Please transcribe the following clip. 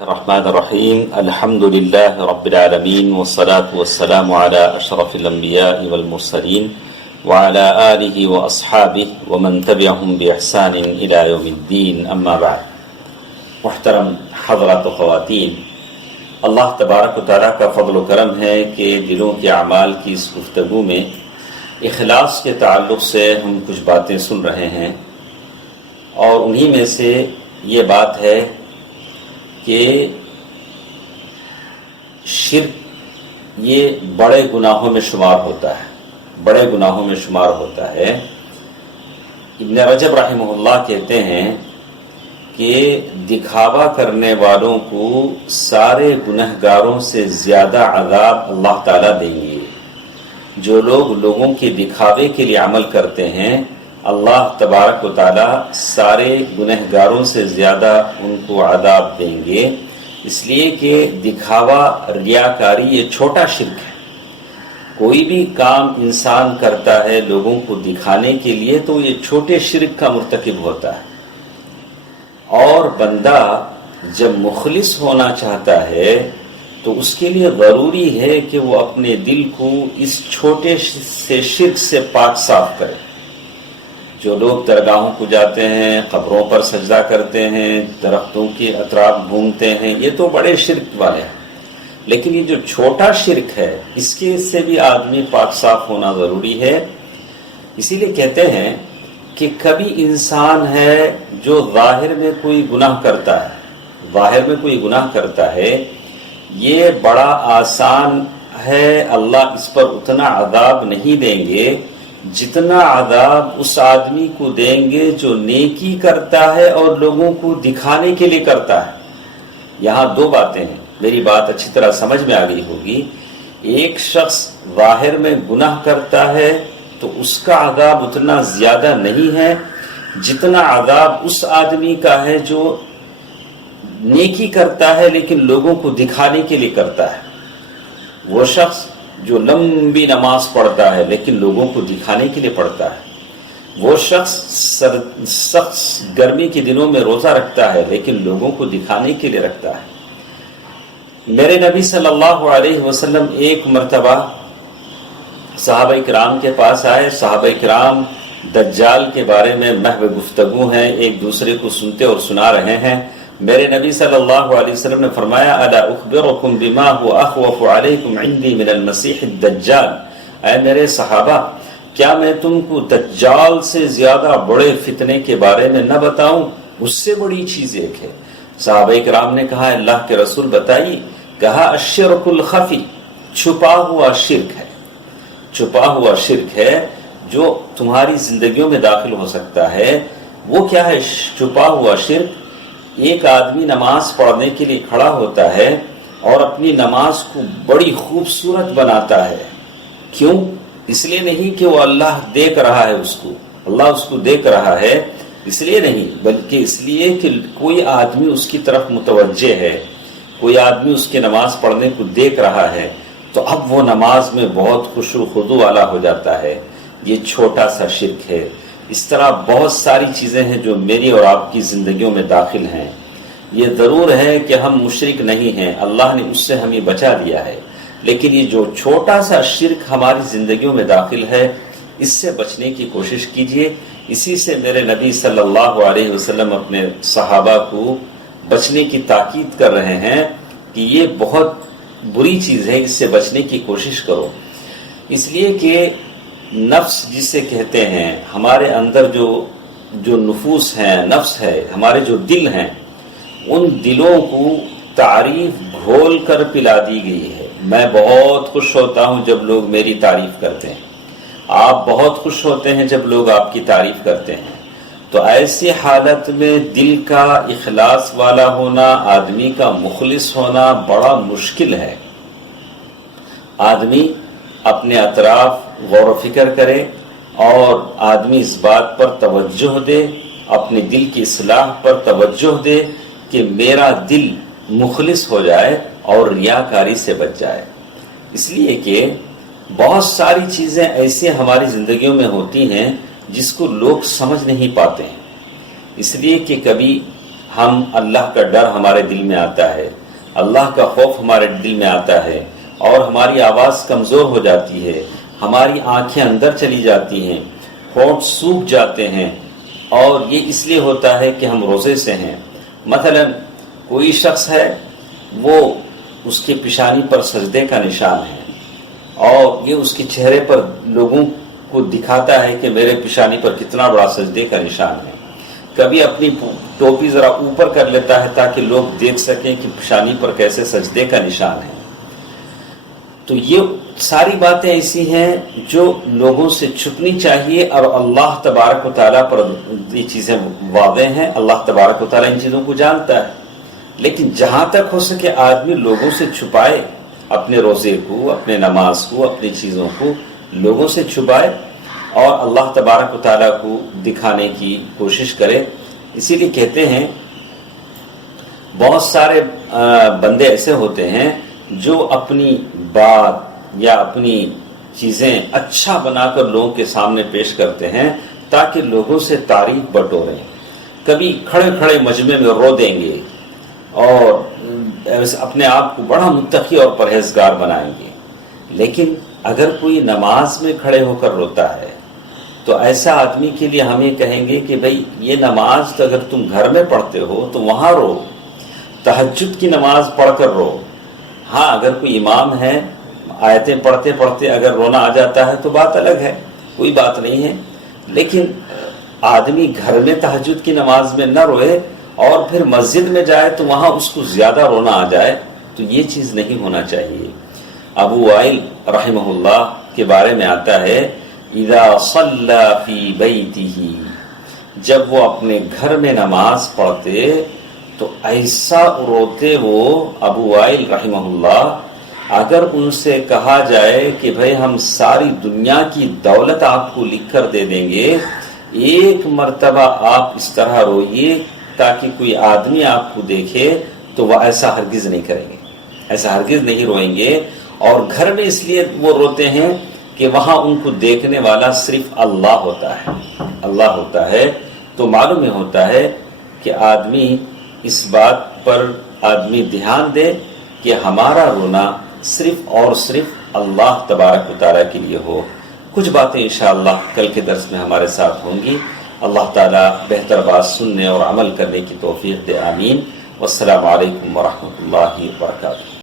الرحمن الرحیم الحمد للہ رب العالمین والصلاة والسلام على اشرف الانبیاء والمرسلین وعلى آلہ واصحابہ ومن تبعہم باحسان الى یوم الدین اما بعد. محترم حضرات و خواتین، اللہ تبارک و تعالیٰ کا فضل و کرم ہے کہ دلوں کے اعمال کی اس گفتگو میں اخلاص کے تعلق سے ہم کچھ باتیں سن رہے ہیں، اور انہی میں سے یہ بات ہے کہ شرک یہ بڑے گناہوں میں شمار ہوتا ہے. ابن رجب رحمہ اللہ کہتے ہیں کہ دکھاوا کرنے والوں کو سارے گنہگاروں سے زیادہ عذاب اللہ تعالیٰ دیں گے. جو لوگ لوگوں کے دکھاوے کے لیے عمل کرتے ہیں، اللہ تبارک و تعالیٰ سارے گنہگاروں سے زیادہ ان کو عذاب دیں گے، اس لیے کہ دکھاوا، ریاکاری یہ چھوٹا شرک ہے. کوئی بھی کام انسان کرتا ہے لوگوں کو دکھانے کے لیے تو یہ چھوٹے شرک کا مرتکب ہوتا ہے. اور بندہ جب مخلص ہونا چاہتا ہے تو اس کے لیے ضروری ہے کہ وہ اپنے دل کو اس چھوٹے سے شرک سے پاک صاف کرے. جو لوگ درگاہوں کو جاتے ہیں، قبروں پر سجدہ کرتے ہیں، درختوں کے اطراف گھومتے ہیں، یہ تو بڑے شرک والے ہیں. لیکن یہ جو چھوٹا شرک ہے، اس کے سے بھی آدمی پاک صاف ہونا ضروری ہے. اسی لیے کہتے ہیں کہ کبھی انسان ہے جو ظاہر میں کوئی گناہ کرتا ہے، یہ بڑا آسان ہے، اللہ اس پر اتنا عذاب نہیں دیں گے جتنا عذاب اس آدمی کو دیں گے جو نیکی کرتا ہے اور لوگوں کو دکھانے کے لیے کرتا ہے. یہاں دو باتیں ہیں، میری بات اچھی طرح سمجھ میں آ گئی ہوگی. ایک شخص ظاہر میں گناہ کرتا ہے تو اس کا عذاب اتنا زیادہ نہیں ہے جتنا عذاب اس آدمی کا ہے جو نیکی کرتا ہے لیکن لوگوں کو دکھانے کے لیے کرتا ہے. وہ شخص جو لمبی نماز پڑھتا ہے لیکن لوگوں کو دکھانے کے لیے پڑھتا ہے، وہ شخص سخت گرمی کے دنوں میں روزہ رکھتا ہے لیکن لوگوں کو دکھانے کے لیے رکھتا ہے. میرے نبی صلی اللہ علیہ وسلم ایک مرتبہ صحابہ کرام کے پاس آئے. صحابہ کرام دجال کے بارے میں محو گفتگو ہیں، ایک دوسرے کو سنتے اور سنا رہے ہیں. میرے نبی صلی اللہ علیہ وسلم نے فرمایا، الا اخبرکم بما هو اخوف علیکم عندی من المسیح الدجال. اے میرے صحابہ، کیا میں تم کو دجال سے زیادہ بڑے فتنے کے بارے میں نہ بتاؤں؟ اس سے بڑی چیز ایک ہے. صحابہ کرام نے کہا، اللہ کے رسول بتائیے. کہا، الشرک الخفی، چھپا ہوا شرک ہے جو تمہاری زندگیوں میں داخل ہو سکتا ہے. وہ کیا ہے چھپا ہوا شرک؟ ایک آدمی نماز پڑھنے کے لیے کھڑا ہوتا ہے اور اپنی نماز کو بڑی خوبصورت بناتا ہے. کیوں؟ اس لیے نہیں کہ وہ اللہ دیکھ رہا ہے، اللہ اس کو دیکھ رہا ہے، اس لیے نہیں، بلکہ اس لیے کہ کوئی آدمی اس کی طرف متوجہ ہے، کوئی آدمی اس کی نماز پڑھنے کو دیکھ رہا ہے، تو اب وہ نماز میں بہت خشوع و خضوع والا ہو جاتا ہے. یہ چھوٹا سا شرک ہے. اس طرح بہت ساری چیزیں ہیں جو میری اور آپ کی زندگیوں میں داخل ہیں. یہ ضرور ہے کہ ہم مشرک نہیں ہیں، اللہ نے اس سے ہمیں بچا دیا ہے، لیکن یہ جو چھوٹا سا شرک ہماری زندگیوں میں داخل ہے، اس سے بچنے کی کوشش کیجیے. اسی سے میرے نبی صلی اللہ علیہ وسلم اپنے صحابہ کو بچنے کی تاکید کر رہے ہیں کہ یہ بہت بری چیز ہے، اس سے بچنے کی کوشش کرو. اس لیے کہ نفس جسے کہتے ہیں، ہمارے اندر جو نفوس ہیں، نفس ہے، ہمارے جو دل ہیں، ان دلوں کو تعریف گھول کر پلا دی گئی ہے. میں بہت خوش ہوتا ہوں جب لوگ میری تعریف کرتے ہیں، آپ بہت خوش ہوتے ہیں جب لوگ آپ کی تعریف کرتے ہیں. تو ایسی حالت میں دل کا اخلاص والا ہونا، آدمی کا مخلص ہونا بڑا مشکل ہے. آدمی اپنے اطراف غور و فکر کرے اور آدمی اس بات پر توجہ دے، اپنے دل کی اصلاح پر توجہ دے کہ میرا دل مخلص ہو جائے اور ریاکاری سے بچ جائے. اس لیے کہ بہت ساری چیزیں ایسی ہماری زندگیوں میں ہوتی ہیں جس کو لوگ سمجھ نہیں پاتے ہیں. اس لیے کہ کبھی ہم اللہ کا ڈر ہمارے دل میں آتا ہے، اللہ کا خوف ہمارے دل میں آتا ہے، اور ہماری آواز کمزور ہو جاتی ہے، ہماری آنکھیں اندر چلی جاتی ہیں، ہونٹ سوکھ جاتے ہیں، اور یہ اس لیے ہوتا ہے کہ ہم روزے سے ہیں۔ مثلا کوئی شخص ہے، وہ اس کے پیشانی پر سجدے کا نشان ہے، اور یہ اس کے چہرے پر لوگوں کو دکھاتا ہے کہ میرے پیشانی پر کتنا بڑا سجدے کا نشان ہے۔ کبھی اپنی ٹوپی ذرا اوپر کر لیتا ہے تاکہ لوگ دیکھ سکیں کہ پیشانی پر کیسے سجدے کا نشان ہے۔ تو یہ ساری باتیں ایسی ہیں جو لوگوں سے چھپنی چاہیے، اور اللہ تبارک و تعالیٰ پر یہ چیزیں واضح ہیں، اللہ تبارک و تعالیٰ ان چیزوں کو جانتا ہے۔ لیکن جہاں تک ہو سکے آدمی لوگوں سے چھپائے اپنے روزے کو، اپنے نماز کو، اپنی چیزوں کو لوگوں سے چھپائے، اور اللہ تبارک و تعالیٰ کو دکھانے کی کوشش کرے۔ اسی لیے کہتے ہیں بہت سارے بندے ایسے ہوتے ہیں جو اپنی بات یا اپنی چیزیں اچھا بنا کر لوگوں کے سامنے پیش کرتے ہیں تاکہ لوگوں سے تعریف بٹوریں۔ کبھی کھڑے کھڑے مجمع میں رو دیں گے اور اپنے آپ کو بڑا متقی اور پرہیزگار بنائیں گے، لیکن اگر کوئی نماز میں کھڑے ہو کر روتا ہے تو ایسا آدمی کے لیے ہمیں کہیں گے کہ بھئی یہ نماز تو اگر تم گھر میں پڑھتے ہو تو وہاں رو، تہجد کی نماز پڑھ کر رو۔ ہاں اگر کوئی امام ہے، آیتیں پڑھتے پڑھتے اگر رونا آ جاتا ہے تو بات الگ ہے، کوئی بات نہیں ہے، لیکن آدمی گھر میں تہجد کی نماز میں نہ روئے اور پھر مسجد میں جائے تو وہاں اس کو زیادہ رونا آ جائے، تو یہ چیز نہیں ہونا چاہیے۔ ابو وائل رحمہ اللہ کے بارے میں آتا ہے اذا صلی فی بیتہ، جب وہ اپنے گھر میں نماز پڑھتے تو ایسا روتے وہ ابو وائل رحمہ اللہ، اگر ان سے کہا جائے کہ بھئی ہم ساری دنیا کی دولت آپ کو لکھ کر دے دیں گے، ایک مرتبہ آپ اس طرح روئیے تاکہ کوئی آدمی آپ کو دیکھے، تو وہ ایسا ہرگز نہیں کریں گے، ایسا ہرگز نہیں روئیں گے۔ اور گھر میں اس لیے وہ روتے ہیں کہ وہاں ان کو دیکھنے والا صرف اللہ ہوتا ہے، اللہ ہوتا ہے۔ تو معلوم ہوتا ہے کہ آدمی اس بات پر آدمی دھیان دے کہ ہمارا رونا صرف اور صرف اللہ تبارک و تعالیٰ کے لیے ہو۔ کچھ باتیں انشاءاللہ کل کے درس میں ہمارے ساتھ ہوں گی۔ اللہ تعالیٰ بہتر بات سننے اور عمل کرنے کی توفیق دے، آمین۔ والسلام علیکم ورحمۃ اللہ وبرکاتہ۔